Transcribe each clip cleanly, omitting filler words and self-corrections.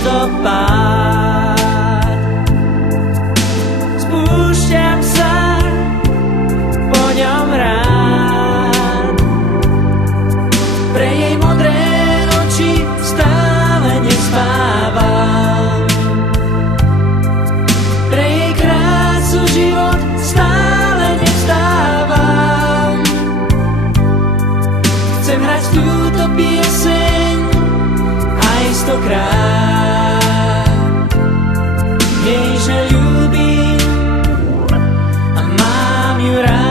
vodopád. Spúšťam sa po ňom rád, pre jej modré oči stále nespávam, pre jej krásu život stále nevzdávam. Chcem hrať túto pieseň aj stokrát, jej, že ľúbim a mám ju rád.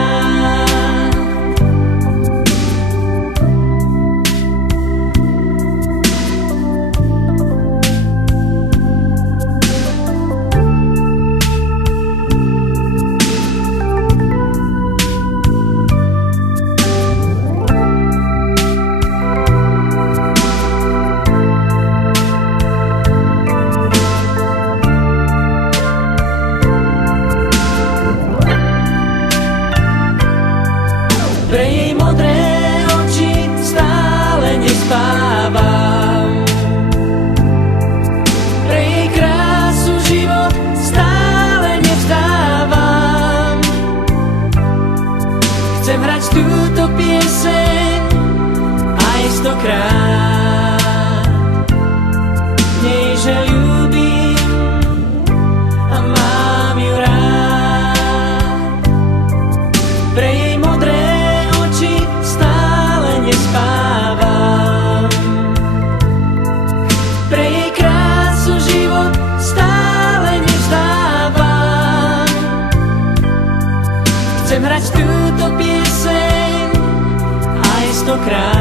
Pre jej modré oči stále nespávam, pre jej krásu život stále nevzdávam. Chcem hrať túto pieseň aj stokrát, nej, že ľúbim a mám ju rád. Pre jej modré nespávam, pre jej krásu život stále nevzdávam. Chcem hrať túto pieseň aj stokrát.